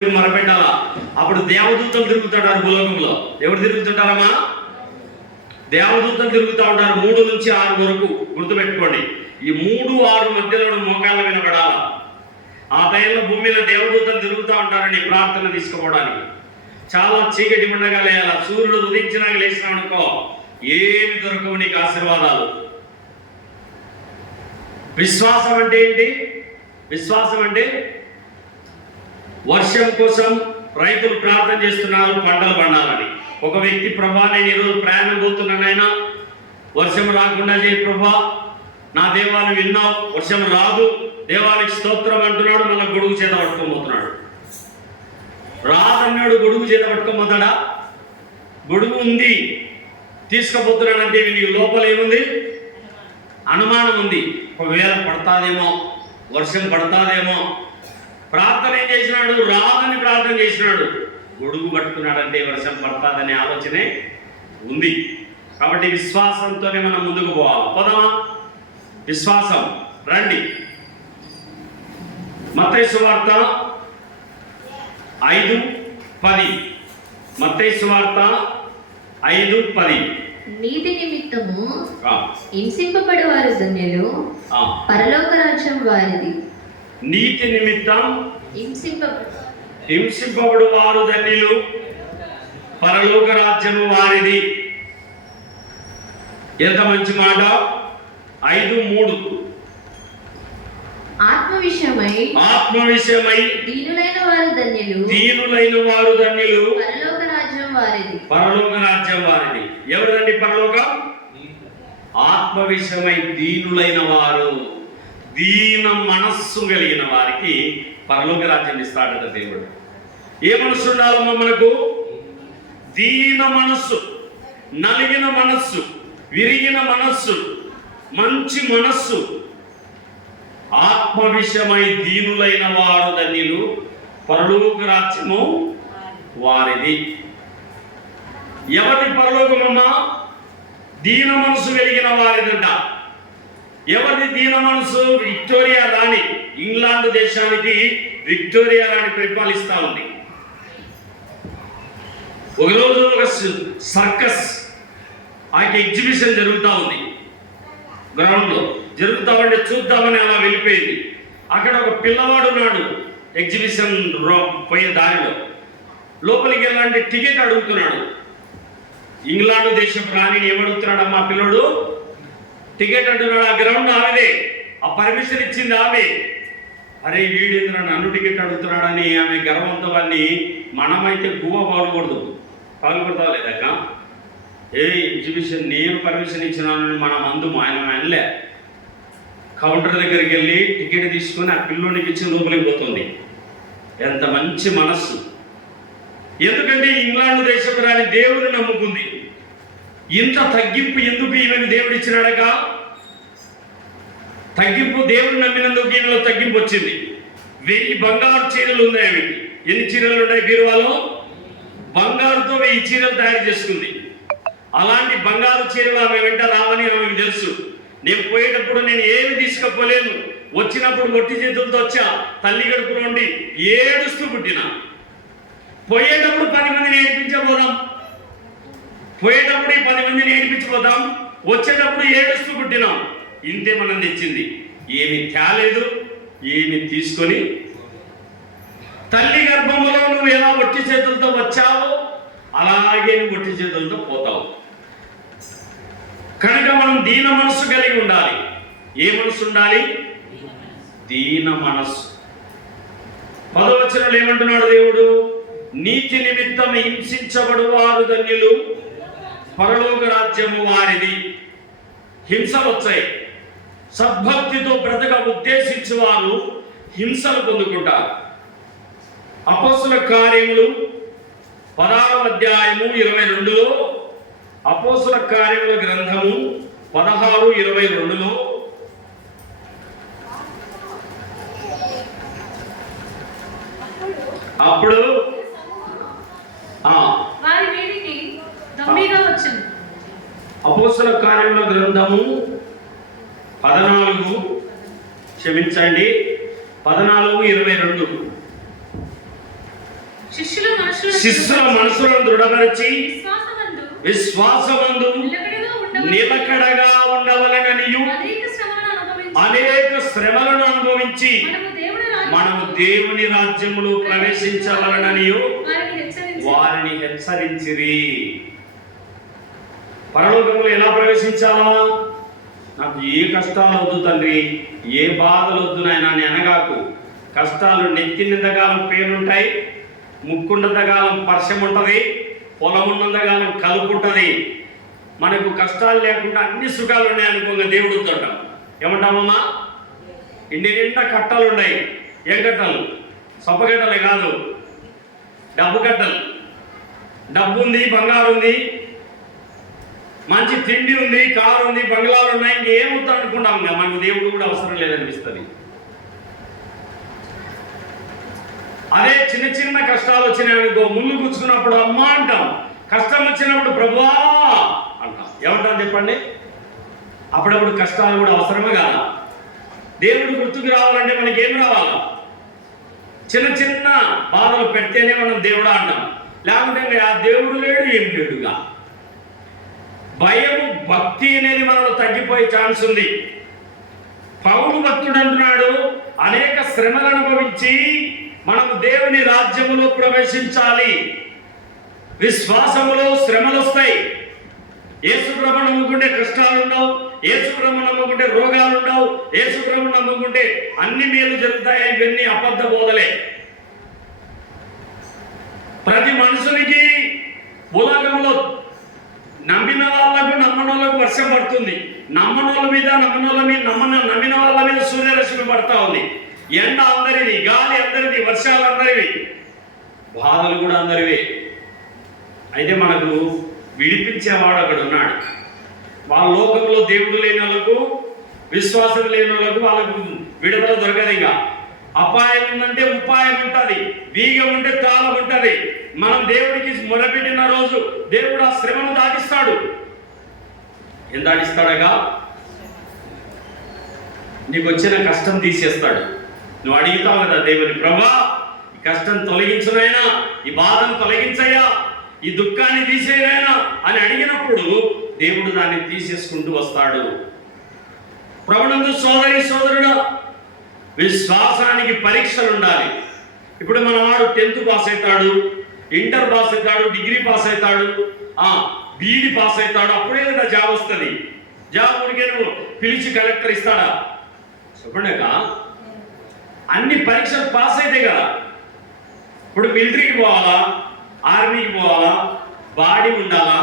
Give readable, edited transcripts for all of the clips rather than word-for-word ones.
మొరపెట్టాలా. అప్పుడు దేవదూతలు తిరుగుతుంటారు భూలోకంలో. ఎవరు తిరుగుతుంటారమ్మా? దేవదూతలు తిరుగుతూ ఉంటారు 3 నుంచి 6 వరకు. గుర్తుపెట్టుకోండి, ఈ 3, 6 మధ్యలో మోకాళ్ళ వినపడాల. ఆ టైంలో భూమి మీద దేవదూతలు తిరుగుతూ ఉంటారని ప్రార్థన తీసుకోవడానికి. చాలా చీకటి ఉండగా లేయాల. సూర్యుడు ఉదించినాక లేచినావు అనుకో, ఏమి దొరకవు నీకు ఆశీర్వాదాలు. విశ్వాసం అంటే ఏంటి? విశ్వాసం అంటే వర్షం కోసం రైతులు ప్రార్థన చేస్తున్నారు పంటలు పండాలని. ఒక వ్యక్తి, ప్రభా నేను ఈరోజు ప్రయాణం పోతున్నానైనా వర్షం రాకుండా చేయి ప్రభా, నా దేవాన్ని విన్నావు, వర్షం రాదు, దేవానికి స్తోత్రం అంటున్నాడు. మన గొడుగు చేత పట్టుకోబోతున్నాడు. రాదన్నాడు, గొడుగు చేత పట్టుకోబోతాడా? గొడుగు ఉంది తీసుకుపోతున్నాడంటే నీకు లోపల ఏముంది? అనుమానం ఉంది. ఒకవేళ పడతాదేమో, వర్షం పడతాదేమో. ప్రార్థన ఏం చేసినాడు? రాదని ప్రార్థన చేసినాడు. గొడుగు పట్టుకున్నాడంటే వర్షం పడతాదనే ఆలోచనే ఉంది. కాబట్టి విశ్వాసంతోనే మనం ముందుకు పోవాలి. పోదామా? విశ్వాసం. రండి, మత్తయి సువార్త 5:10. మత్తయి సువార్త 5:10. నీతి నిమిత్తము హింసింపబడువారు ధన్యులు, పరలోక రాజ్యం వారిది. నీతి నిమిత్తం హింసింపబడు వారు ధన్యులు, పరలోక రాజ్యము వారిది. ఎంత మంచి మాట! 5:3. ఆత్మ విషయమై దీనులైన వారు ధన్యులు, పరలోక రాజ్యం వారిది. పరలోక రాజ్యం వారిది. ఎవరండి పరలోకం? ఆత్మ విషయమై దీనులైన వారు, దీన మనస్సు కలిగిన వారికి పరలోక రాజ్యం ఇస్తాడట దేవుడు. ఏ మనస్సు ఉండాలమ్మా మనకు? దీన మనస్సు, నలిగిన మనస్సు, విరిగిన మనస్సు, మంచి మనస్సు. ఆత్మ విషయమై దీనులైన వారు ధన్యులు, పరలోక రాజ్యము వారిది. ఎవరి పరలోకమమ్మా? దీన మనసు కలిగిన వారిదంట. ఎవరిది దీన మనసు? విక్టోరియా రాణి, ఇంగ్లాండ్ దేశానికి విక్టోరియా రాణి పరిపాలిస్తా ఉంది. ఒకరోజు ఒక సర్కస్ ఎగ్జిబిషన్ జరుగుతూ ఉంది. గ్రౌండ్లో జరుగుతా ఉంటే చూద్దామని అలా వెళ్ళిపోయింది. అక్కడ ఒక పిల్లవాడు ఉన్నాడు. ఎగ్జిబిషన్ పోయే దారిలో లోపలికి వెళ్ళాలంటే టికెట్ అడుగుతున్నాడు. ఇంగ్లాండ్ దేశపు రాణిని ఏమడుగుతున్నాడు? అమ్మా పిల్లడు టికెట్ అంటున్నాడు. ఆ గ్రౌండ్ ఆమెదే, ఆ పర్మిషన్ ఇచ్చింది ఆమె. అరే వీడేంద్ర నన్ను టికెట్ అడుగుతున్నాడని ఆమె గర్వంతో వాళ్ళని, మనమైతే గువ్వ పాల్గొడతావా లేదక్క? ఏ ఎగ్జిబిషన్ నేను పర్మిషన్ ఇచ్చినానని మనం ఆయన అనలే. కౌంటర్ దగ్గరికి వెళ్ళి టికెట్ తీసుకొని ఆ పిల్లోనికి ఇచ్చి లోపలికి పోతుంది. ఎంత మంచి మనస్సు! ఎందుకంటే ఇంగ్లాండ్ దేశపు రాని దేవుని నమ్ముకుంది. ఇంత తగ్గింపు ఎందుకు ఈమెకు దేవుడు ఇచ్చినాడక? తగ్గింపు దేవుడు నమ్మినందుకు ఈమెలో తగ్గింపు వచ్చింది. 1000 బంగారు చీరలు ఉన్నాయి ఆమెకి. ఎన్ని చీరలు ఉన్నాయి బీరువాలో? బంగారుతో 1000 చీరలు తయారు చేసుకుంది. అలాంటి బంగారు చీరలు ఆమె వెంట రావని ఆమెకు తెలుసు. నేను పోయేటప్పుడు నేను ఏమి తీసుకపోలేను, వచ్చినప్పుడు మొట్టి చేతులతో వచ్చా, తల్లి గడుపు నుండి ఏడుస్తూ పుట్టిన. పోయేటప్పుడు 10 మందిని ఏడిపించబోదాం, పోయేటప్పుడు 10 మందిని ఏడిపించబోదాం, వచ్చేటప్పుడు ఏడుస్తూ పుట్టినాం. ఇంతే మనం తెచ్చింది. ఏమి తేలేదు, ఏమి తీసుకొని. తల్లి గర్భంలో నువ్వు ఎలా ఒట్టి చేతులతో వచ్చావో అలాగే నువ్వు ఒట్టి చేతులతో పోతావు. కనుక మనం దీన మనస్సు కలిగి ఉండాలి. ఏ మనస్సు ఉండాలి? దీన మనస్సు. 10వ వచనంలో ఏమంటున్నాడు దేవుడు? నీతి నిమిత్తం హింసించబడు వారు ధన్యులు, పరలోక రాజ్యము వారిది. హింసలు వచ్చాయి. సద్భక్తితో బ్రతక ఉద్దేశించి వారు హింసలు పొందుకుంటారు. అపోస్తుల కార్యములు 16వ అధ్యాయము 22లో, అపోస్తుల కార్యముల గ్రంథము 16:22లో అప్పుడు అపోస్తుల కార్యముల గ్రంథము 14:22 శిష్యుల మనసులను దృఢపరిచి విశ్వాసమందు నిలకడగా ఉండవలెననియు అనేక శ్రమలను అనుభవించి మనము దేవుని రాజ్యములో ప్రవేశించవలననియు వారిని హెచ్చరించిరి. పరలోకములో ఎలా ప్రవేశించాలా? నాకు ఏ కష్టాలు వద్దు తండ్రి, ఏ బాధలు వద్దు నాయన అని అనగాకు. కష్టాలు నెత్తినంతకాలం పేర్లుంటాయి, ముక్కుండంతకాలం పర్షం ఉంటుంది, పొలం ఉన్నంతకాలం కలుపు ఉంటుంది. మనకు కష్టాలు లేకుండా అన్ని సుఖాలు ఉన్నాయి అనుకోగా దేవుడు తోటం ఏమంటామమ్మా? ఇంటి నిండా కట్టలు ఉన్నాయి. ఏం కట్టలు? సొప్పగట్టలే కాదు, డబ్బు కట్టలు. డబ్బు ఉంది, బంగారు ఉంది, మంచి తిండి ఉంది, కారు ఉంది, బంగ్లాలు ఉన్నాయి. ఇంకేమవుతా అనుకుంటాం, మనకు దేవుడు కూడా అవసరం లేదనిపిస్తుంది. అదే చిన్న చిన్న కష్టాలు వచ్చినాయనుకో, ముళ్ళు గుచ్చుకున్నప్పుడు అమ్మా అంటాం, కష్టం వచ్చినప్పుడు ప్రభువా అంటాం. ఏమంటాం చెప్పండి? అప్పుడప్పుడు కష్టాలు కూడా అవసరమే కదా. దేవుడు గుర్తుకు రావాలంటే మనకి ఏం రావాలా? చిన్న చిన్న బాధలు పెడితేనే మనం దేవుడా అంటాం. లేకుంటే ఆ దేవుడు లేడు, ఏం లేడుగా. భయము, భక్తి అనేది మనలో తగ్గిపోయే ఛాన్స్ ఉంది. పౌలు భక్తుడు అంటున్నాడు, అనేక శ్రమలను అనుభవించి మనము దేవుని రాజ్యములో ప్రవేశించాలి. విశ్వాసములో శ్రమలు వస్తాయి. యేసుప్రభు నమ్ముకుంటే కష్టాలు ఉండవు, యేసుప్రభు నమ్ముకుంటే రోగాలు ఉండవు, యేసుప్రభు నమ్ముకుంటే అన్ని మేలు జరుగుతాయి. ఇవన్నీ అబద్ధ బోధలే. ప్రతి మనుషునికి ఉలగంలో నమ్మిన వాళ్ళకు నమ్మని వాళ్ళకు వర్షం పడుతుంది. నమ్మనోళ్ళ మీద నమ్మిన వాళ్ళ మీద సూర్యరశ్మి పడతా ఉంది. ఎండ అందరిది, గాలి అందరిది, వర్షాలు అందరివి, బాధలు కూడా అందరివి. అయితే మనకు విడిపించేవాడు అక్కడ ఉన్నాడు. వాళ్ళ లోకంలో దేవుడు లేని వాళ్ళకు, విశ్వాసం లేని వాళ్ళకు వాళ్ళకు విడుదల దొరకదు. ఇంకా అపాయం ఉందంటే ఉపాయం ఉంటుంది, వీగం ఉంటే తాళం ఉంటుంది. మనం దేవుడికి మొరపెట్టిన రోజు దేవుడు ఆ శ్రమను దాటిస్తాడు. ఏం దాటిస్తాడగా? నీకు వచ్చిన కష్టం తీసేస్తాడు. నువ్వు అడుగుతావు కదా దేవుని, ప్రభువా ఈ కష్టం తొలగించునైనా, ఈ బాధను తొలగించయ్యా, ఈ దుఃఖాన్ని తీసేయనైనా అని అడిగినప్పుడు దేవుడు దాన్ని తీసేసుకుంటూ వస్తాడు. ప్రభునందు సోదరి సోదరుడా, విశ్వాసానికి పరీక్షలు ఉండాలి. ఇప్పుడు మన వాడు 10th పాస్ అవుతాడు, ఇంటర్ పాస్ అవుతాడు, డిగ్రీ పాస్ అవుతాడు, బీఈడి పాస్ అవుతాడు. అప్పుడే కదా జాబ్ వస్తుంది. జాబ్ ఉడికే నువ్వు పిలిచి కలెక్టర్ ఇస్తాడా? చెప్పండిక అన్ని పరీక్షలు పాస్ అయితే కదా. ఇప్పుడు మిలిటరీకి పోవాలా, ఆర్మీకి పోవాలా, బాడీ ఉండాలా,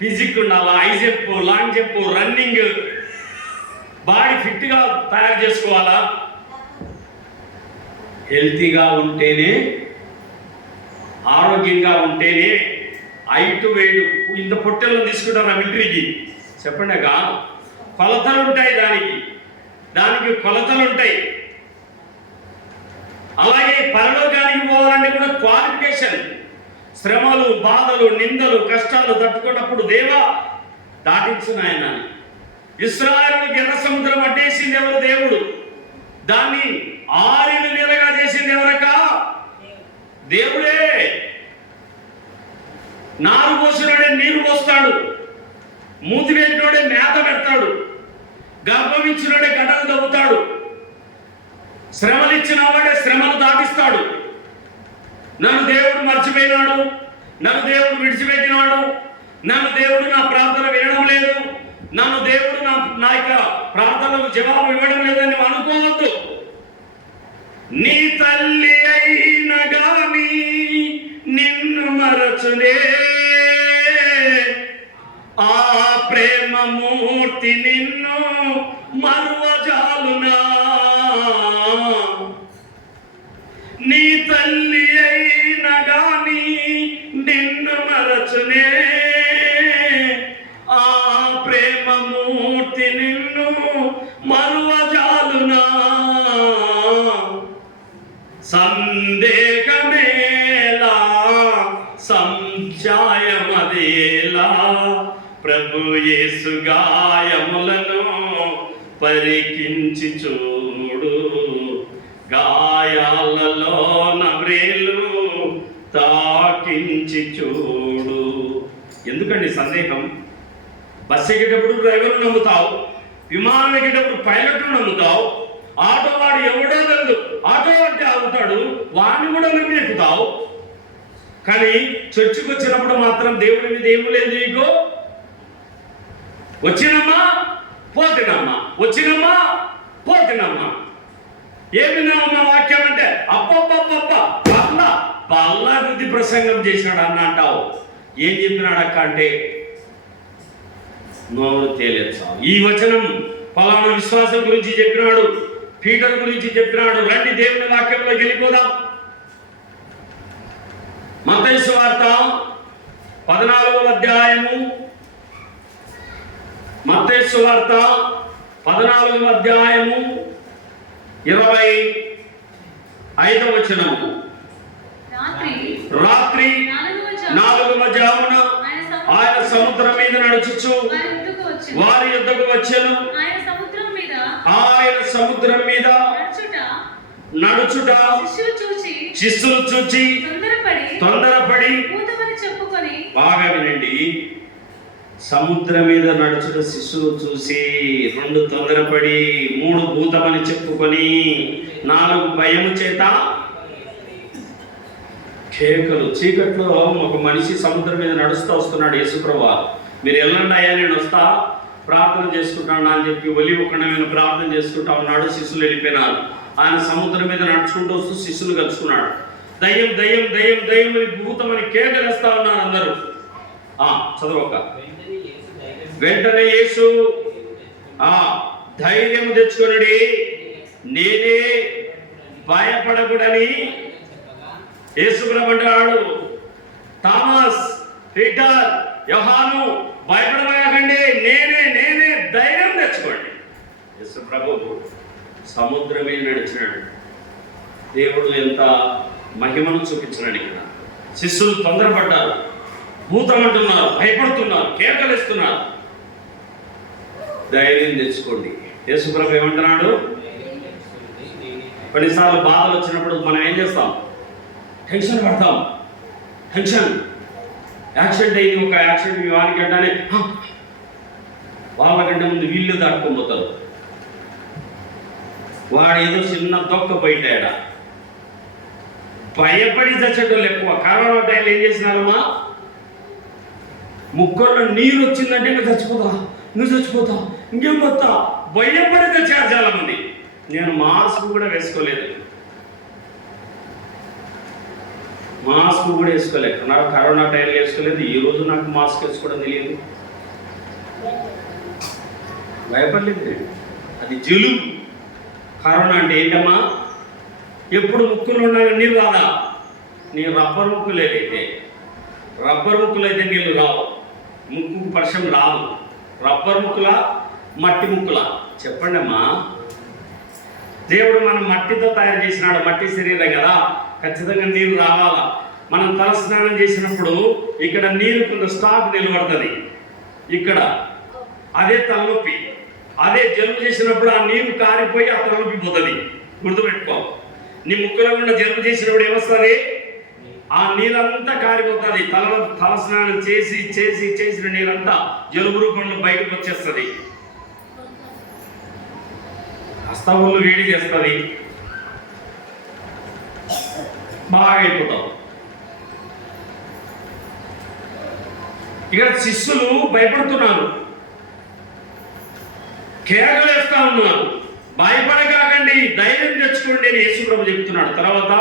ఫిజిక్ ఉండాలా, high jump, long jump, running, body ఫిట్గా తయారు చేసుకోవాలా. హెల్తీగా ఉంటేనే, ఆరోగ్యంగా ఉంటేనే, హైట్ వెయిట్. ఇంత పొట్టెలను తీసుకుంటారా మిలిటరీకి? చెప్పండిక కొలతలు ఉంటాయి, దానికి కొలతలు ఉంటాయి. అలాగే పరలోకానికి పోవాలంటే కూడా క్వాలిఫికేషన్. శ్రమలు, బాధలు, నిందలు, కష్టాలు తట్టుకున్నప్పుడు దేవా దాటించు నాయన. ఇశ్రాయేలుకి ఎర్ర సముద్రం అడ్డేసింది ఎవరు? దేవుడు. దాన్ని 6 నెలలుగా చేసింది ఎవరక? దేవుడే. నారు పోసినోడే నీరు పోస్తాడు, మూతి పెట్టినోడే మేత పెడతాడు, గర్భం ఇచ్చినోడే గడ్డలు తవ్వుతాడు, శ్రమలు ఇచ్చిన వాడే శ్రమలు దాటిస్తాడు. నన్ను దేవుడు మర్చిపోయినాడు, నన్ను దేవుడు విడిచిపెట్టినాడు, నన్ను దేవుడు నా ప్రార్థన వినడం లేదు, నన్ను దేవుడు నా యొక్క ప్రార్థనకు జవాబు ఇవ్వడం లేదని అనుకోవద్దు. నీ తల్లి అయిన గాని నిన్ను మరచునే, ఆ ప్రేమమూర్తి నిన్ను మరువజాలునా. నీ తల్లి అయిన గాని నిన్ను మరచునే, ఆ ప్రేమమూర్తి నిన్ను మరువజాలునా. సందేహమేలా, సంశయమదేలా, ప్రభు యేసు గాయములను పరికించి చూడు. గాయాలలో నవ్రేలు ఆలకించి చూడు. ఎందుకండి సందేహం? బస్సు ఎక్కేటప్పుడు డ్రైవర్ను నమ్ముతావు, విమానం ఎక్కేటప్పుడు పైలట్ను నమ్ముతావు, ఆటో వాడు ఎవడో లేదు, ఆటో అంటే ఆగుతాడు, వాడిని కూడా నమ్మి ఎక్కుతావు. కానీ చర్చికి వచ్చినప్పుడు మాత్రం దేవుడి మీద ఏమి లేదు నీకు. వచ్చినమ్మా పోతినమ్మా, వచ్చినమ్మా పోతినమ్మా. ఏమి నమ్మా వాక్యం అంటే అబ్బబ్బబ్బబ్బ పల్లా బుద్ధి ప్రసంగం చేసినాడు అన్న అంటావు. ఏం చెప్పినాడు అక్క అంటే నోరు తేలేదు. ఈ వచనం పలానా విశ్వాసం గురించి చెప్పినాడు, పీటర్ గురించి చెప్పినాడు. రండి దేవుని వాక్యంలో వెళ్ళిపోదాం. మత్తయి సువార్త 14వ అధ్యాయము, మత్తయి సువార్త 14వ అధ్యాయము 25వ వచనము. రాత్రి 4వ జామున ఆయన సముద్రం మీద నడుచుచు వారి యుద్ధకు వచ్చెను. ఆయన సముద్రం మీద నడుచుట శిష్యులు చూచి తొందరపడి, బాగా వినండి, సముద్రం మీద నడుచుట శిష్యులు చూసి 2 తొందరపడి, 3 భూతమని చెప్పుకొని, 4 భయము చేత కేకలు. చీకట్లో ఒక మనిషి సముద్రం మీద నడుస్తూ వస్తున్నాడు. యేసుప్రభువా మీరు వెళ్ళండి అయ్యా, నేను వస్తా, ప్రార్థన చేసుకుంటాను అని చెప్పి ఒలివ కొండ మీద ప్రార్థన చేసుకుంటా ఉన్నాడు. శిష్యులు వెళ్ళిపోయినారు. ఆయన సముద్రం మీద నడుచుకుంటూ వస్తూ శిష్యులు కలుసుకున్నాడు. దయ్యం దయ్యం దయ్యం దయ్యం అని భూతమని కేకలు వేస్తా ఉన్నారు అందరూ. చదవక. వెంటనే యేసు ధైర్యం తెచ్చుకొనుడి, నేనే, భయపడకూడని యేసుప్రభు అంటాడు. థామస్, పీటర్, యోహాను భయపడకండి, నేనే, ధైర్యం తెచ్చుకోండి. యేసుప్రభు సముద్రం మీద నడిచినాడు. దేవుడు ఎంత మహిమను చూపించినాడు ఇక్కడ. శిష్యులు తొందరపడ్డారు, భూతం అంటున్నారు, భయపడుతున్నారు, కేకలిస్తున్నారు. ధైర్యం తెచ్చుకోండి. యేసుప్రభు ఏమంటున్నాడు? కొన్నిసార్లు బాధలు వచ్చినప్పుడు మనం ఏం చేస్తాం? టెన్షన్ పడతాం. టెన్షన్. యాక్సిడెంట్ అయింది, ఒక యాక్సిడెంట్ వానికి అంటానే వాళ్ళకంటే ముందు వీళ్ళు దాటుకోబోతారు. వాడు ఏదో చిన్న దొక్క పోయిటాడ, భయపడి చచ్చేటోళ్ళు ఎక్కువ. కరోనా టైంలో ఏం చేసినారమ్మా? ముక్కల్లో నీరు వచ్చిందంటే నువ్వు చచ్చిపోతా, ఇంకేం పోతా, భయపడి తెచ్చారు చాలా మంది. నేను మాస్క్ కూడా వేసుకోలేదు, వేసుకోలేకున్నారు. కరోనా టైంలో వేసుకోలేదు. ఈ రోజు నాకు మాస్క్ వేసుకోవడం తెలియదు, భయపడలేదు. అది జలుబు. కరోనా అంటే ఏంటమ్మా? ఎప్పుడు ముక్కులు ఉన్న నీళ్ళు రాదా? నీ రబ్బర్ ముక్కులు అయితే నీళ్ళు రావు, ముక్కు వర్షం రాదు. రబ్బర్ ముక్కుల, మట్టి ముక్కుల? చెప్పండి అమ్మా. దేవుడు మనం మట్టితో తయారు చేసినాడు, మట్టి శరీరం కదా, ఖచ్చితంగా నీరు రావాలా. మనం తలస్నానం చేసినప్పుడు ఇక్కడ నీరు కొంత స్టాక్ నిలబడుతుంది. ఇక్కడ అదే తలనొప్పి, అదే జలుబు చేసినప్పుడు ఆ నీరు కారిపోయి ఆ తలనొప్పి పోతుంది. గుర్తుపెట్టుకో. నీ ముక్కులో కూడా జలుబు చేసినప్పుడు ఏమొస్తుంది? ఆ నీళ్ళంతా కారిపోతుంది. తలస్నానం చేసిన నీరంతా జలుబు రూపంలో బయటకు వచ్చేస్తుంది. హస్తములు వేడి చేస్తుంది, బాగా అయిపోతావు. ఇక శిష్యులు భయపడుతున్నారు, కేకలేస్తా ఉన్నారు. భయపడకాకండి, ధైర్యం తెచ్చుకోండి అని యేసుప్రభు చెప్తున్నాడు. తర్వాత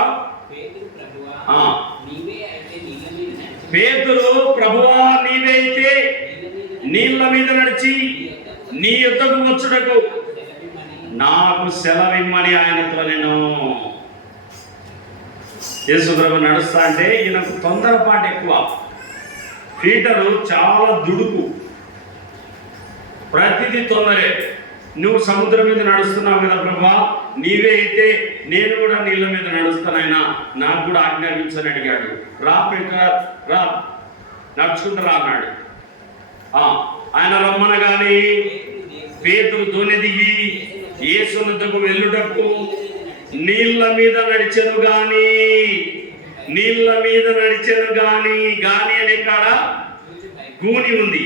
పేతురు, ప్రభువా నీవే అయితే నీళ్ళ మీద నడిచి నీ యుద్ధకు వచ్చుటకు నాకు సెలవిమ్మని ఆయనతో నేను. యేసుప్రభు నడుస్తా అంటే ఈయనకు తొందరపాటు ఎక్కువ. పీటరు చాలా దుడుకు, ప్రతిదీ తొందరే. నువ్వు సముద్రం మీద నడుస్తున్నావు కదా ప్రభువా, నీవే అయితే నేను కూడా నీళ్ళ మీద నడుస్తానైనా, నాకు కూడా ఆజ్ఞాపించని అడిగాడు. రా పీటర్ రా, నడుచుకుంటూ రా అన్నాడు. ఆయన రమ్మనగాని పేతురు దోణి దిగి యేసునొద్దకు వెళ్ళుటకు నీళ్ళ మీద నడిచెను గాని నీళ్ళ మీద నడిచాను గాని, గాని అనే కాడ గూని ఉంది.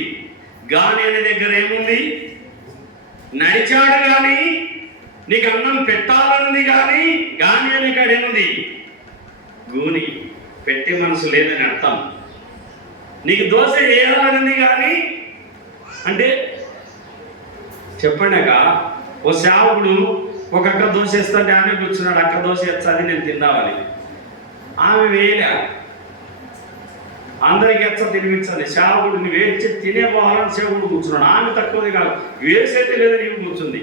గాని అనే దగ్గర ఏముంది? నడిచాడు గాని, నీకు అన్నం పెట్టాలనుంది గాని, గాని అనే కాడ ఏముంది? గూని. పెట్టే మనసు లేదని అర్థం. నీకు దోశ వేయాలనుంది కానీ అంటే చెప్పండి. ఓ సేవకుడు ఒక అక్క దోశ వేస్తుంటే ఆమె కూర్చున్నాడు, అక్క దోశ వేస్తుంది నేను తిందామని. ఆమె వేయలే, అందరికి ఎచ్చ తినిపించాలి. సేవకుడిని వేచి తినేపోవాలని సేవకుడు కూర్చున్నాడు. ఆమె తక్కువది కాదు, వేసైతే లేదా నీవు కూర్చుంది.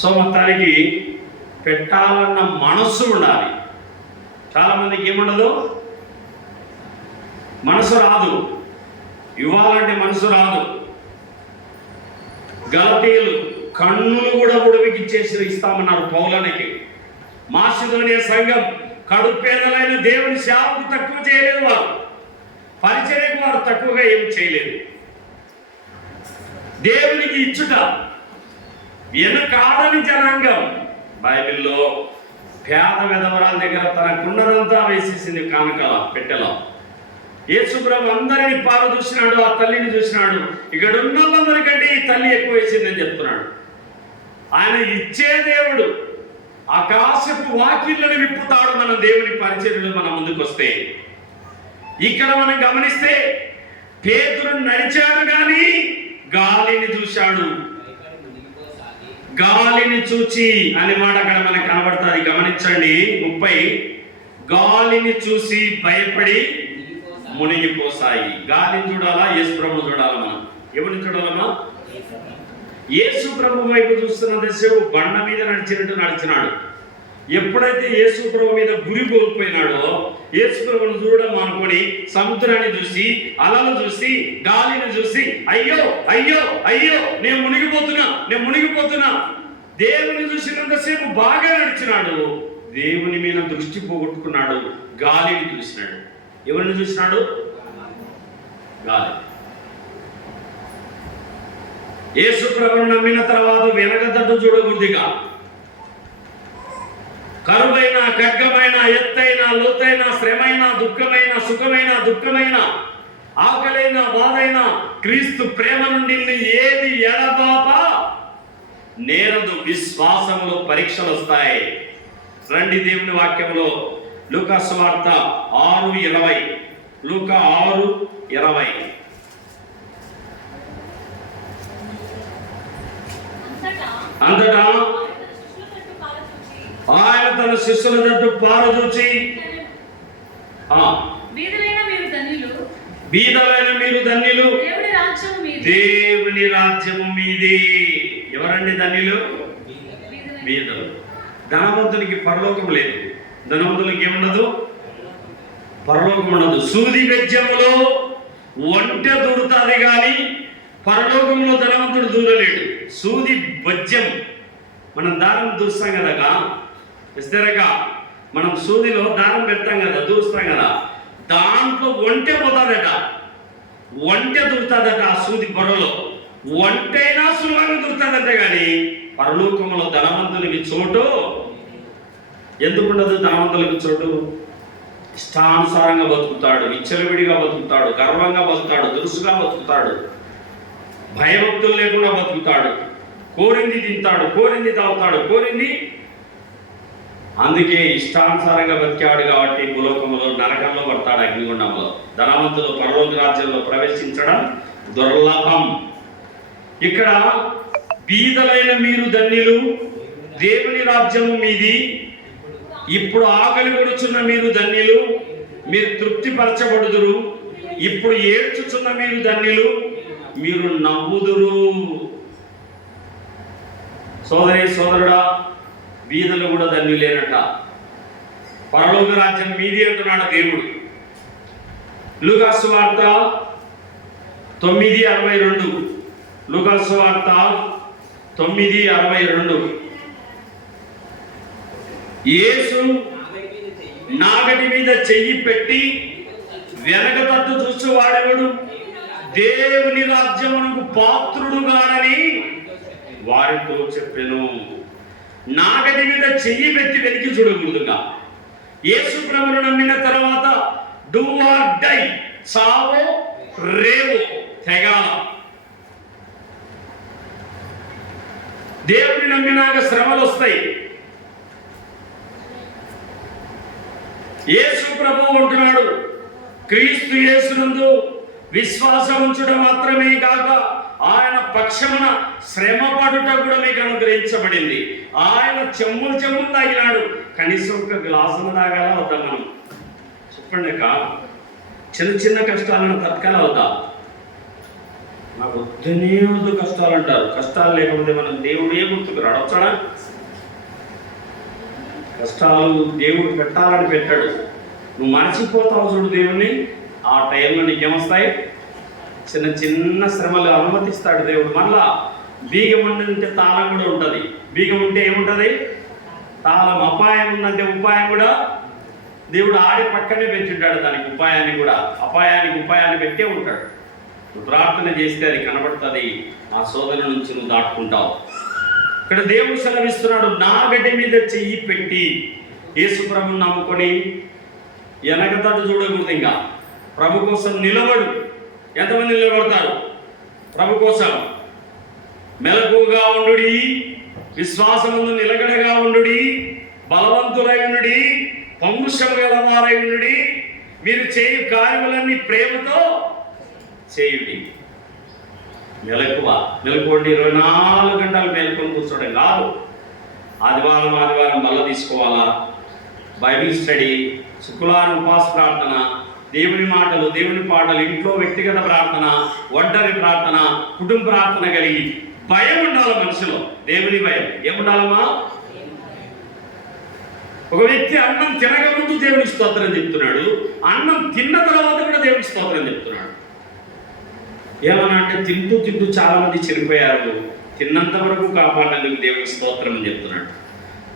సో మొత్తానికి పెట్టాలన్న మనస్సు ఉండాలి. చాలా మందికి ఏముండదు, మనసు రాదు, ఇవ్వాలంటే మనసు రాదు. గలతీయులు కన్నులు కూడా ఉడవికి ఇచ్చేసి ఇస్తామన్నారు పౌలానికి. మాసిదోనియ సంఘం కడుపేదలైన దేవుని సేవకు తక్కువ చేయలేదు, వారు పరిచర్యకు వారు తక్కువగా ఏం చేయలేదు. దేవునికి ఇచ్చుట వెనకాడని జనాంగం. బైబిల్లో పేద విధవరాల దగ్గర తనకున్నదంతా వేసేసింది కానుకల పెట్టెలో. యేసుప్రభు అందరిని పాలు చూసినాడు, ఆ తల్లిని చూసినాడు. ఇక్కడ ఉన్న వాళ్ళందరికంటే ఈ తల్లి ఎక్కువ వేసిందని చెప్తున్నాడు. ఆయన ఇచ్చే దేవుడు. ఆకాశపు వాకిళ్ళను విప్పుతాడు మన దేవుని పరిచర్యలు మన ముందుకు వస్తే. ఇక్కడ మనం గమనిస్తే పేతురు నడిచాడు కానీ గాలిని చూశాడు. గాలిని చూచి అనే మాట అక్కడ మనకు కనబడుతుంది. గమనించండి 30. గాలిని చూసి భయపడి మునిగిపోసాయి. గాలిని చూడాలా, యేసు ప్రభువును చూడాలా? మనం ఎవరిని చూడాలమ్మా? యేసు ప్రభు వైపు చూస్తున్నంతసేపు బండ మీద నడిచినట్టు నడిచినాడు. ఎప్పుడైతే యేసు ప్రభు మీద గురి కోల్పోయినాడో, యేసు ప్రభువును చూడడం అనుకొని సముద్రాన్ని చూసి, అలలు చూసి, గాలిని చూసి అయ్యో అయ్యో అయ్యో నేను మునిగిపోతున్నా. దేవుని చూసినంతసేపు బాగా నడిచినాడు. దేవుని మీద దృష్టి పోగొట్టుకున్నాడు. గాలిని చూసినాడు. ఎవరిని చూసినాడు? గాలి. యేసు ప్రభువును నమ్మిన తర్వాత వెనకదట్టు చూడకూడదుగా. కరువైన, ఖడ్గమైన, ఎత్తైన, లోతైన, శ్రమైన, దుఃఖమైన, సుఖమైన, దుఃఖమైన, ఆకలైన, బాధైన క్రీస్తు ప్రేమ నుండి ఏది ఎడబాప నేరదు. విశ్వాసంలో పరీక్షలు వస్తాయి. రండి దేవుని వాక్యంలో లూకా సువార్త 6:20. లూకా 6:20. అంతటా ఆయన తన శిష్యుల తట్టు పారదూచి బీదలైన మీరు ధన్యులు, దేవుని రాజ్యము మీది. ఎవరండి ధన్యులు? బీదలు. ధనవంతునికి పరలోకం లేదు. ధనవంతునికి ఏముండదు? పరలోకం ఉండదు. సూది బెజ్జములో ఒంటె దూరుతుంది కానీ పరలోకంలో ధనవంతుడు దూరలేడు. సూది బజ్జం మనం దారం దూస్తాం కదా, ఇస్తారగా మనం సూదిలో దారం పెడతాం కదా, దూస్తాం కదా, దాంట్లో ఒంటె పోతుందట, ఒంటె దూరుతుందట. ఆ సూది పొరలో ఒంటైనా సులభంగా దూరుతుందంటే కానీ పరలోకంలో ధనవంతునికి చోటు ఎందుకుండదు? ధనవంతులకు చోటు. ఇష్టానుసారంగా బతుకుతాడు, విచ్చలవిడిగా బతుకుతాడు, గర్వంగా బతుకుతాడు, దురుసుగా బతుకుతాడు, భయభక్తులు లేకుండా బతుకుతాడు, కోరింది తింటాడు, కోరింది తాగుతాడు, కోరింది. అందుకే ఇష్టానుసారంగా బతికాడు కాబట్టి భూలోకంలో నరకంలో పడతాడు, అగ్నిగుండంలో. ధనవంతులు పరలోక రాజ్యంలో ప్రవేశించడం దుర్లభం. ఇక్కడ బీదలైన మీరు ధన్యులు, దేవుని రాజ్యము మీది. ఇప్పుడు ఆకలి కొడుచున్న మీరు ధన్యులు, మీరు తృప్తిపరచబడుదురు. ఇప్పుడు ఏడ్చుచున్న మీరు ధన్యులు, మీరు నవ్వుదురు. సోదరి సోదరుడా, బీదలు కూడా ధన్యులేనట. పరలోక రాజ్యం మీది అంటున్నాడు దేవుడు. లూకా సువార్త 9:62. లూకా సువార్త 9:62. యేసు నాగటి మీద చెయ్యి పెట్టి వెనక తట్టు చూసి వాడేవాడు దేవుని రాజ్యమునకు పాత్రుడు గాడని వారితో చెప్పెను. నాగటి మీద చెయ్యి పెట్టి వెలికి చూడకూడదుగా. యేసు ప్రభువును నమ్మిన తర్వాత డూ ఆర్ డై, చావో రేవో తెగాల. దేవుని నమ్మినాక శ్రమలు వస్తాయి. యేసు ప్రభువు అంటున్నాడు, క్రీస్తు యేసునందు విశ్వాసం ఉంచడం మాత్రమే కాక ఆయన పక్షమున శ్రమ పడుట కూడా మీకు అనుగ్రహించబడింది. ఆయన చెమ్ములు తాగినాడు. కనీసం ఒక గ్లాసులు తాగాల వద్దా? మనం చెప్పండి అక్క, చిన్న కష్టాలను తత్కాల వద్దా? నాకు వద్దనే వద్దు కష్టాలు అంటారు. కష్టాలు లేకపోతే మనం దేవుడే గుర్తుకు రాడొచ్చాడా? కష్టాలు దేవుడు పెట్టాలని పెట్టాడు. నువ్వు మర్చిపోతావు చూడు దేవుణ్ణి. ఆ టైంలో నీకేమొస్తాయి? చిన్న శ్రమలు అనుమతిస్తాడు దేవుడు. మళ్ళా బీగం ఉంటే తాళం కూడా ఉంటుంది. బీగం ఉంటే ఏముంటుంది? తాళం. అపాయం ఉందంటే ఉపాయం కూడా దేవుడు ఆడి పక్కనే పెంచుంటాడు. దానికి ఉపాయాన్ని కూడా, అపాయానికి ఉపాయాన్ని పెట్టే ఉంటాడు. నువ్వు ప్రార్థన చేస్తే అది కనబడుతుంది. ఆ శోధన నుంచి నువ్వు దాటుకుంటావు. ఇక్కడ దేవుడు సెలవిస్తున్నాడు, నాగటి మీద చెయ్యి పెట్టి యేసు ప్రభువుని నమ్ముకొని వెనకతట్టు చూడకూడదు. ఇంకా ప్రభు కోసం నిలబడు. ఎంతమంది నిలబడతారు ప్రభు కోసం? మెలకుగా ఉండుడి, విశ్వాసముందు నిలకడగా ఉండుడి, బలవంతులై ఉండుడి, పౌరుషం గలవారై ఉండుడి. మీరు చేయు కార్యములన్నీ ప్రేమతో చేయుడి. మెలకువండి. 24 గంటలు మేల్కొని కూర్చోవడం కాదు. ఆదివారం బల్ల తీసుకోవాలా, బైబిల్ స్టడీ, శుక్రవారం ఉపవాస ప్రార్థన, దేవుని మాటలు, దేవుని పాటలు, ఇంట్లో వ్యక్తిగత ప్రార్థన, ఒంటరి ప్రార్థన, కుటుంబ ప్రార్థన కలిగి భయం ఉండాలి మనిషిలో. దేవుని భయం ఏముండాలమ్మా? ఒక వ్యక్తి అన్నం తినకముందు దేవునికి స్తోత్రం చెప్తున్నాడు, అన్నం తిన్న తర్వాత కూడా దేవునికి స్తోత్రం చెప్తున్నాడు. ఏమన్నా అంటే తింటూ చాలా మంది చనిపోయారు. తిన్నంత వరకు కాపాడినందుకు దేవునికి స్తోత్రం అని చెప్తున్నాడు.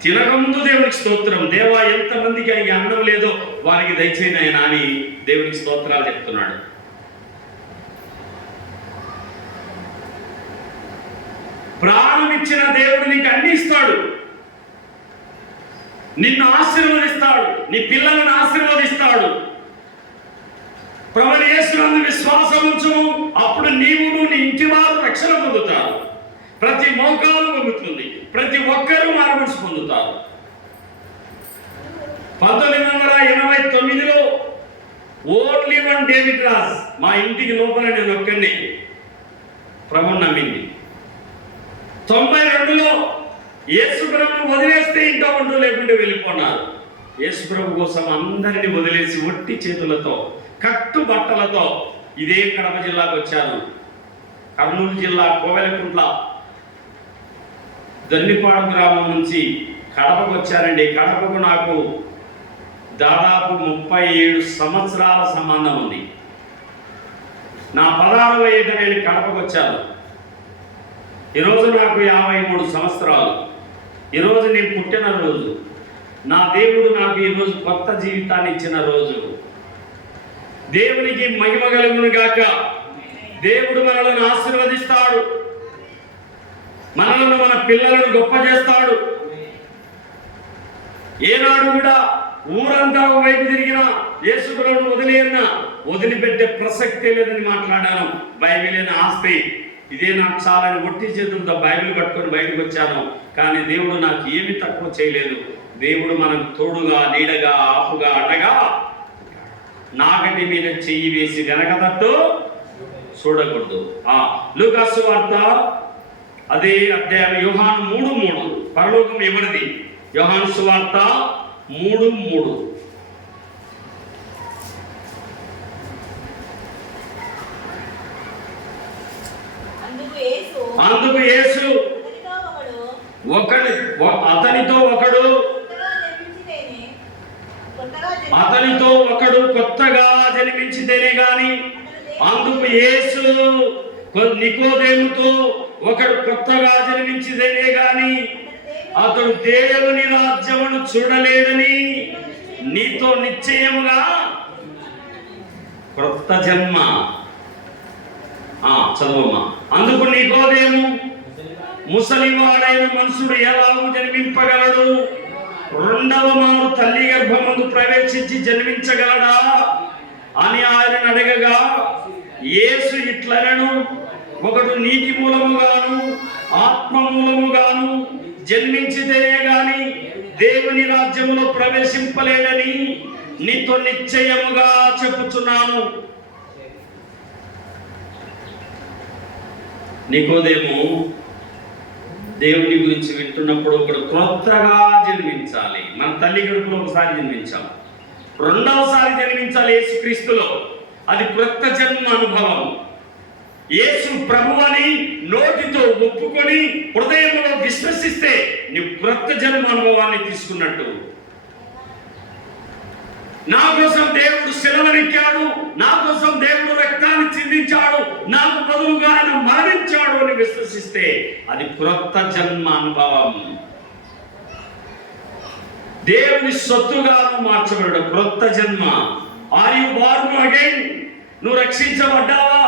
తినకముందు దేవునికి స్తోత్రం. దేవా, ఎంతమందికి ఆయన అన్నం లేదో వారికి దయచేయని ఆయన అని దేవునికి స్తోత్రాలు చెప్తున్నాడు. ప్రాణం ఇచ్చిన దేవుడు నీకు అన్ని ఇస్తాడు. నిన్ను ఆశీర్వదిస్తాడు, నీ పిల్లలను ఆశీర్వదిస్తాడు. ప్రభువు యేసునందు విశ్వాసం ఉంచుము, అప్పుడు నీవును నీ ఇంటి వారు రక్షణ పొందుతారు. ప్రతి మోకాలు పొందుతుంది, ప్రతి ఒక్కరూ మారుమనసు పొందుతారు. 1989లో ఓన్లీ వన్ డేవిడ్ రాజ్ మా ఇంటికి లోపల నేను ఒక్కడిని ప్రభువుని నమ్మింది. 92లో యేసు ప్రభువును వదిలేస్తే ఇంకా ఉండు, లేకుంటే వెళ్ళిపోన్నారు. యేసు ప్రభు కోసం అందరినీ వదిలేసి ఒట్టి చేతులతో, కట్టు బట్టలతో ఇదే కడప జిల్లాకు వచ్చాను. కర్నూలు జిల్లా కోవెలకుంట్ల దన్నిపాడు గ్రామం నుంచి కడపకు వచ్చారండి. కడపకు నాకు దాదాపు 37 సంవత్సరాల సంబంధం ఉంది. నా 16వ ఏట నేను కడపకు వచ్చాను. ఈరోజు నాకు 53 సంవత్సరాలు. ఈరోజు నేను పుట్టిన రోజు. నా దేవుడు నాకు ఈరోజు కొత్త జీవితాన్ని ఇచ్చిన రోజు. దేవునికి మహిమ కలుగును గాక. దేవుడు మనలను ఆశీర్వదిస్తాడు, మనలను, మన పిల్లలను గొప్ప చేస్తాడు. ఏనాడు కూడా ఊరంతా వైపు తిరిగినా యేసు ప్రభువును వదిలేయన్నా వదిలిపెట్టే ప్రసక్తే లేదని మాట్లాడాను. బైబిల్ అనే ఆస్తి ఇదే నాకు చాలని ఒట్టి చేతులతో బైబిల్ పట్టుకొని బయటకు వచ్చాను. కానీ దేవుడు నాకు ఏమి తక్కువ చేయలేదు. దేవుడు మనకు తోడుగా, నీడగా, ఆపుగా, అడగా, నాగటి మీద చెయ్యి వేసి వెనకతట్టు చూడకూడదు. లూకా సువార్త అదే అధ్యాయం యోహాను 3:3 పరలోకం ఎవరిది? యోహాను సువార్త 3:3. అందుకు యేసు అతనితో ఒకడు కొత్తగా జన్మించితేనే గాని, అందుకు యేసు నికోదేముతో ఒకడు కొత్తగా జన్మించితేనే గాని అతడు దేవుని రాజ్యమును చూడలేడని నీతో నిశ్చయముగా క్రొత్త జన్మ. చదువమ్మా. అందుకు నికోదేము ముసలివాడైన మనుషుడు ఎలాగూ జన్మింపగలడు? రెండవ మారు తల్లి గర్భమందు ప్రవేశించి జన్మించగలడా అని ఆయనను అడగగా యేసు ఇట్లనెను, ఒకడు నీటి మూలముగాను ఆత్మ మూలముగాను జన్మించితేనే గాని దేవుని రాజ్యములో ప్రవేశింపలేడని నీతో నిశ్చయముగా చెప్పుచున్నాను. నికోదేము దేవుని గురించి వింటున్నప్పుడు ఒకడు క్రొత్తగా జన్మించాలి. మన తల్లి గడుపులో ఒకసారి జన్మించాం, రెండవసారి జన్మించాలి యేసుక్రీస్తులో. అది క్రొత్త జన్మ అనుభవం. యేసు ప్రభువని నోటితో ఒప్పుకొని హృదయంలో విశ్వసిస్తే నీవు క్రొత్త జన్మ అనుభవాన్ని తీసుకున్నట్టు. నా కోసం దేవుడు శిలువనెక్కాడు, నా కోసం దేవుడు రక్తాన్ని చిందించాడు, నాకు బదులుగా ఆయన మరణించాడు అని విశ్వసిస్తే అది క్రొత్త జన్మ అనుభవం. దేవుని సొత్తుగాను మార్చబడ్డ క్రొత్త జన్మ. Are you born again? నువ్వు రక్షించబడ్డావా?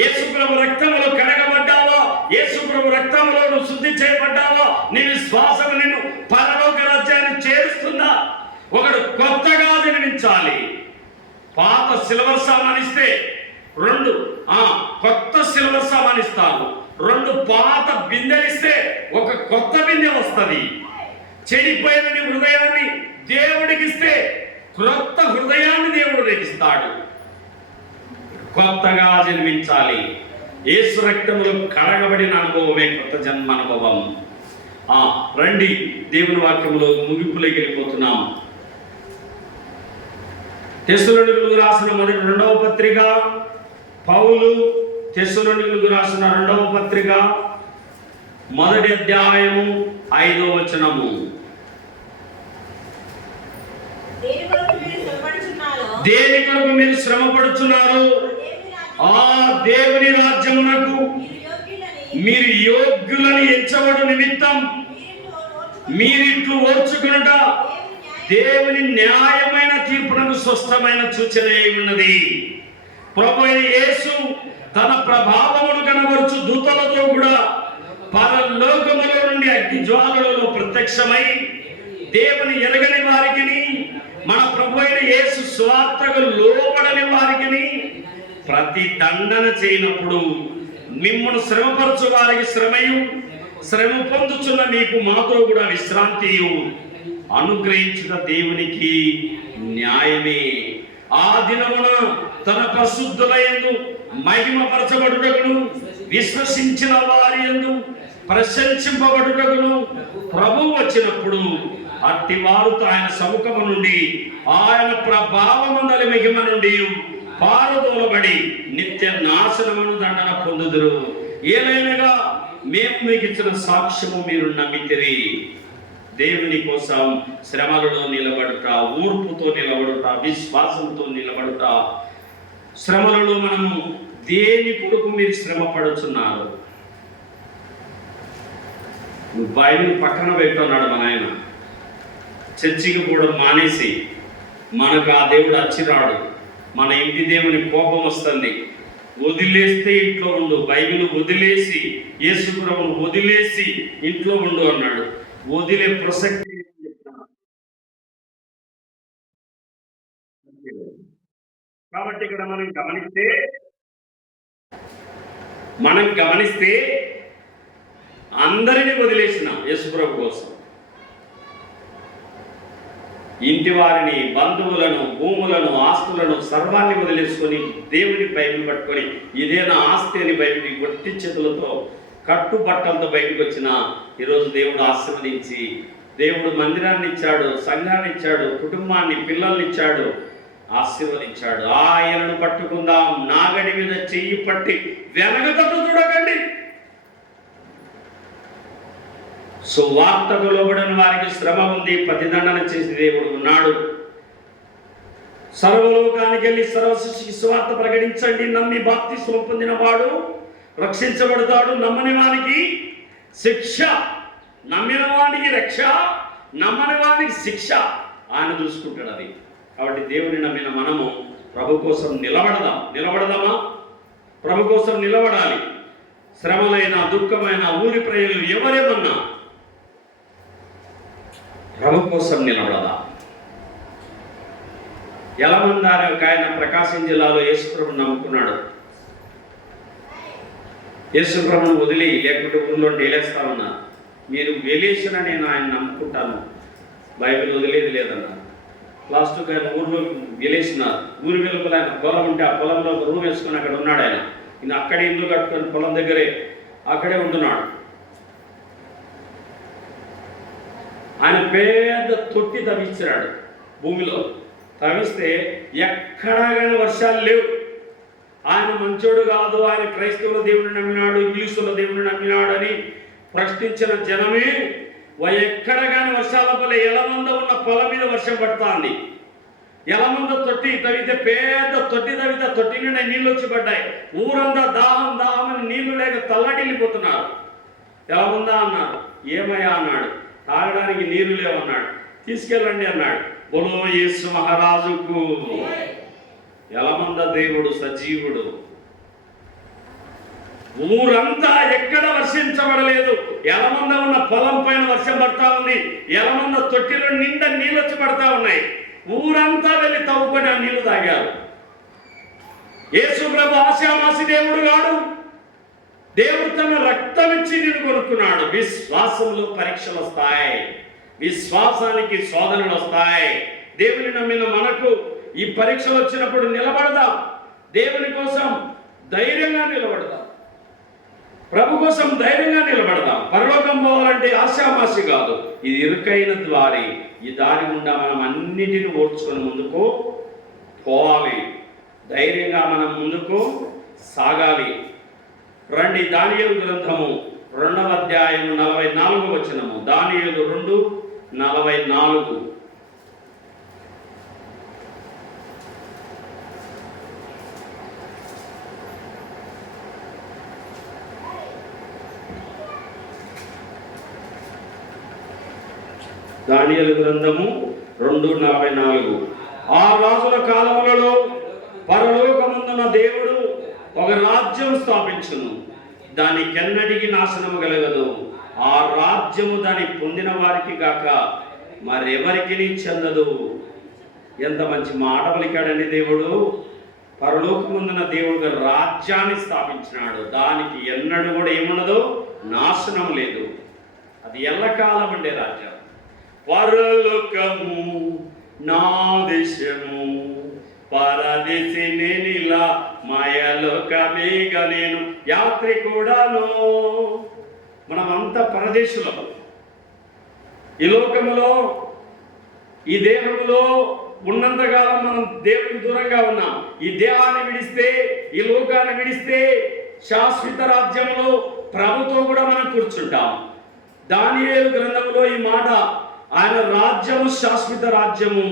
యేసు ప్రభు రక్తములో కడగబడ్డావా? యేసు ప్రభు రక్తములో నువ్వు శుద్ధి చేయబడ్డావా? నీ విశ్వాసం నిన్ను పరలోక రాజ్యాన్ని చేరుస్తుందా? ఒకడు కొత్తగా జన్మించాలి. పాత సిల్వర్ సామానిస్తే రెండు కొత్త సిల్వర్ సామానిస్తాను, రెండు పాత బిందెలిస్తే ఒక కొత్త బిందె వస్తుంది. చెడిపోయిన నీ హృదయాన్ని దేవుడికి ఇస్తే క్రొత్త హృదయాన్ని దేవుడు రేగిస్తాడు. కొత్తగా జన్మించాలి. యేసు రక్తములో కడగబడిన అనుభవమే కొత్త జన్మ అనుభవం. రండి, దేవుని వాక్యములో ముగింపులోకి వెళ్ళిపోతున్నాం. తెస్సలోనికీయులకు రాసిన రెండవ పత్రిక, పౌలు తెస్సలోనికీయులకు రాసిన రెండవ పత్రిక 1వ అధ్యాయము 5వ వచనము. దేని కొరకు మీరు శ్రమపడుచున్నారు? ఆ దేవుని రాజ్యమునకు మీరు యోగ్యులని ఎంచబడు నిమిత్తం మీరిట్లు ఓర్చుకునుట దేవుని న్యాయమైన తీర్పునకు స్పష్టమైన సూచన ఉన్నది. ప్రభువైన యేసు తన ప్రభావమును కనబరుచు దూతలతో కూడా పరలోకములో నుండి అగ్ని జ్వాలలలో ప్రత్యక్షమై దేవుని ఎరగని వారికి, మన ప్రభువైన యేసు స్వార్థకు లోబడని వారికి ప్రతి దండన చేయనప్పుడు మిమ్మల్ని శ్రమపరచు వారికి శ్రమయు, శ్రమ పొందుచున్న మీకు మాతో కూడా విశ్రాంతియు అనుగ్రహించిన దేవునికి న్యాయమే. ఆ దినమున తన పరిశుద్ధుల యందు మహిమపరచబడుటకును విశ్వసించిన వారి యందు ప్రశంసింపబడుటకును ప్రభువు వచ్చినప్పుడు అట్టి వారు ఆయన సముఖము నుండి ఆయన ప్రభావమందలి మహిమ నుండి పారదోలబడి నిత్య నాశనమును దండన పొందుదురు. ఏలైనగా మేము మీకు ఇచ్చిన సాక్ష్యము మీరు నమ్మితిరి. దేవుని కోసం శ్రమలలో నిలబడుట, ఊర్పుతో నిలబడుట, విశ్వాసంతో నిలబడుట. శ్రమలలో మనము దేని కొరకు మీరు శ్రమ పడుచున్నారు? బైబిల్ పక్కన పెట్టున్నాడు మన ఆయన. చర్చికి పోవడం మానేసి మనకు ఆ దేవుడు అచ్చిరాడు. మన ఇంటి దేవుని కోపం వస్తుంది. వదిలేస్తే ఇంట్లో ఉండు. బైబిల్ వదిలేసి, యేసు ప్రభువును వదిలేసి ఇంట్లో ఉండు అన్నాడు. వదిలే ప్రసక్తి. కాబట్టి ఇక్కడ మనం గమనిస్తే అందరినీ వదిలేసిన యేసు ప్రభు కోసం ఇంటి వారిని, బంధువులను, భూములను, ఆస్తులను సర్వాన్ని వదిలేసుకొని దేవుని బైబిల్ పట్టుకొని ఇదే నా ఆస్తి అని బయటికి గొట్టి చేతులతో కట్టుబట్టలతో బయటకు వచ్చిన ఈరోజు దేవుడు ఆశీర్వదించి, దేవుడు మందిరాన్ని ఇచ్చాడు, సంఘాన్ని ఇచ్చాడు, కుటుంబాన్ని, పిల్లల్ని ఇచ్చాడు, ఆశీర్వదించాడు. ఆయనను పట్టుకుందాం. నాగడి మీద చెయ్యి పట్టి వెనకతట్టు చూడకండి. సువార్తకు లోబడిన వారికి శ్రమ ఉంది, ప్రతిదండన చేసి దేవుడు ఉన్నాడు. సర్వలోకానికి వెళ్ళి సర్వసృష్టికి సువార్త ప్రకటించండి. నమ్మి బాప్తిస్మం పొందిన వాడు రక్షించబడతాడు, నమ్మని వానికి శిక్ష. నమ్మిన వానికి రక్ష, నమ్మని వానికి శిక్ష ఆయన చూసుకుంటాడు. అది కాబట్టి దేవుని నమ్మిన మనము ప్రభు కోసం నిలబడదామా? ప్రభు కోసం నిలబడాలి. శ్రమలైన దుఃఖమైన ఊరి ప్రజలు ఎవరేమన్నా ప్రభు కోసం నిలబడదా? ఎలమందారి ఒక ఆయన ప్రకాశం జిల్లాలో యేసుప్రభుని నమ్ముకున్నాడు. యేసుప్రభుని వదిలి లేకుంటే ఊళ్ళో వేలేస్తా ఉన్నారు. మీరు వేలేసిన నేను ఆయన నమ్ముకుంటాను, బైబిల్ వదిలేది లేదన్నారు. లాస్ట్కి ఆయన ఊర్లో వేలేసినారు. ఊరి వెలుపల ఆయన పొలం ఉంటే ఆ పొలంలో ఒక రూమ్ వేసుకొని అక్కడ ఉన్నాడు. ఆయన అక్కడే ఇల్లు కట్టుకొని పొలం దగ్గరే అక్కడే ఉంటున్నాడు. ఆయన పెద్ద తొట్టి తవ్వించాడు భూమిలో. తవ్విస్తే ఎక్కడా కానీ వర్షాలు లేవు. ఆయన మంచోడు కాదు, ఆయన క్రైస్తవుల దేవుడిని నమ్మినాడు, ఇంగ్లీషుల దేవుడిని నమ్మినాడు అని ప్రశ్నించిన జనమే ఎక్కడ కానీ వర్షాల వల్ల ఎలమంద ఉన్న పొలం మీద వర్షం పడుతుంది. ఎలమంద తొట్టి తవ్వితే పెద్ద తొట్టి తవ్వితే తొట్టి నిండా నీళ్ళు వచ్చి పడ్డాయి. ఊరంతా దాహం దాహం అని నీళ్లు లేక తల్లడిల్లిపోతున్నారు. ఎలమందా అన్నారు. ఏమయ్యా అన్నాడు. తాగడానికి నీరు లేవన్నాడు. తీసుకెళ్ళండి అన్నాడు. బోలో యేసు మహారాజుకు. ఎలమంద దేవుడు సజీవుడు. ఊరంతా ఎక్కడ వర్షించబడలేదు. ఎలమంద ఉన్న పొలం పైన వర్షం పడతా ఉంది. ఎలమంద తొట్టిలో నిండా నీళ్ళు వచ్చి పడతా ఉన్నాయి. ఊరంతా వెళ్ళి తవ్వుకొని ఆ నీళ్లు తాగారు. యేసు ప్రభు ఆశామాసి దేవుడు కాడు. దేవుడు తన రక్తం ఇచ్చి నిన్ను కొనుక్కున్నాడు. విశ్వాసంలో పరీక్షలు వస్తాయి, విశ్వాసానికి శోధనలు వస్తాయి. దేవుని నమ్మిన మనకు ఈ పరీక్షలు వచ్చినప్పుడు నిలబడదాం. దేవుని కోసం ధైర్యంగా నిలబడదాం. ప్రభు కోసం ధైర్యంగా నిలబడదాం. పరలోకం పోవాలంటే ఆశామాసి కాదు, ఇది ఇరుకైన ద్వారి. ఈ దారి గుండా మనం అన్నిటిని ఓడ్చుకొని ముందుకు పోవాలి. ధైర్యంగా మనం ముందుకు సాగాలి. రండి, దానియేలు గ్రంథము 2వ అధ్యాయం 44వ వచనము. దానియేలు 2:44. దానియేలు గ్రంథము 2:44. ఆ రాజుల కాలములలో పరలోకమందున దేవుడు ఒక రాజ్యం స్థాపించును, దానికెన్నటికి నాశనము కలగదు. ఆ రాజ్యము దాన్ని పొందిన వారికి గాక మరెవరికి చెందదు. ఎంత మంచి మాట పలికాడండి దేవుడు. పరలోకమందున దేవుడు రాజ్యాన్ని స్థాపించినాడు. దానికి ఎన్నడూ కూడా ఏమున్నదో నాశనం లేదు. అది ఎల్లకాలం ఉండే రాజ్యం. పరలోకము నా దేశము, పరదేశి నేనిలా మాయలోకమేగ నేను యాత్రి కూడాను. మనమంతా పరదేశులం. ఈ లోకములో ఈ దేహంలో ఉన్నంతకాలం మనం దేవునికి దూరంగా ఉన్నాం. ఈ దేహాన్ని విడిస్తే, ఈ లోకాన్ని విడిస్తే శాశ్వత రాజ్యంలో ప్రభుతో కూడా మనం కూర్చుంటాం. దానియేలు గ్రంథంలో ఈ మాట, ఆయన రాజ్యము శాశ్వత రాజ్యము,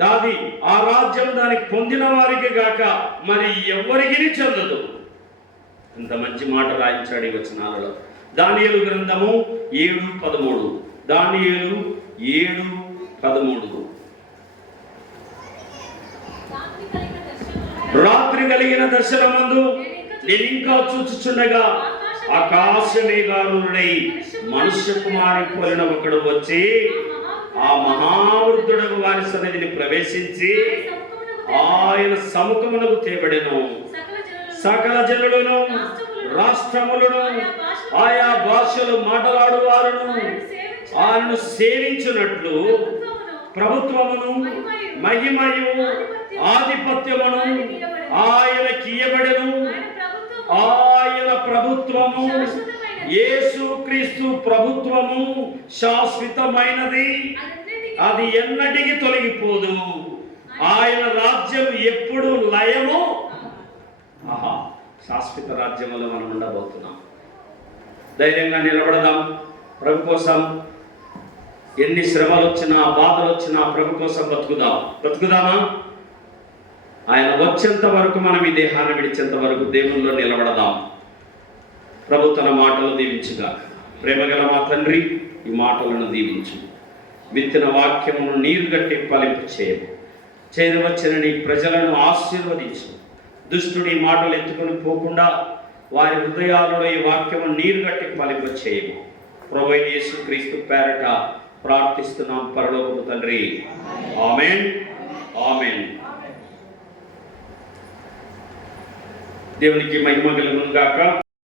దాది ఆ రాజ్యం దానికి పొందిన వారికి గాక మరి ఎవరికి చెందదు. ఇంత మంచి మాట రాయించాడు ఈ వచనాలలో. దానియేలు గ్రంథము 7:13. దానియేలు 7:13. రాత్రి కలిగిన దర్శనమందు నేను ఇంకా చూచుచుండగా ఆకాశ మేఘారుడై మనుష్య కుమారి పోలిన ఒకడు వచ్చి ఆ మహావృద్ధుడకు వారి సన్నిధిని ప్రవేశించి ఆయన సముఖమునకు తేబడెను. సకల జనులను, రాష్ట్రములను, ఆయా భాషలు మాట్లాడు వారును ఆయనను సేవించున్నట్లు ప్రభుత్వమును, మహిమయు, ఆధిపత్యమును ఆయనకి ఇయ్యబడెను. ఆయన ప్రభుత్వము, యేసుక్రీస్తు ప్రభుత్వము శాశ్వతమైనది, అది ఎన్నటికి తొలగిపోదు. ఆయన రాజ్యం ఎప్పుడు లయము. శాశ్వత రాజ్యంలో మనం ఉండబోతున్నాం. ధైర్యంగా నిలబడదాం. ప్రభు కోసం ఎన్ని శ్రమలు వచ్చినా, బాధలు వచ్చినా ప్రభు కోసం బ్రతుకుదామా? ఆయన వచ్చేంత వరకు, మనం ఈ దేహాన్ని విడిచేంత వరకు దేవుల్లో నిలబడదాం. ప్రభు తన మాటలు దీవించుగా. ప్రేమగల మా తండ్రి, ఈ మాటలను దీవించు. విత్తిన వాక్యమును నీరు గట్టి ఫలింపు చేయము. చేరవచ్చిన నీ ప్రజలను ఆశీర్వదించు. దుష్టుడి మాటలు ఎత్తుకొని పోకుండా వారి హృదయాలలో ఈ వాక్యము నీరు గట్టి ఫలింప చేయము. ప్రభువైన యేసుక్రీస్తు పేరట ప్రార్థిస్తున్నాం పరలోకపు తండ్రి. ఆమేన్, ఆమేన్. దేవునికి మహిమ కలుగును గాక.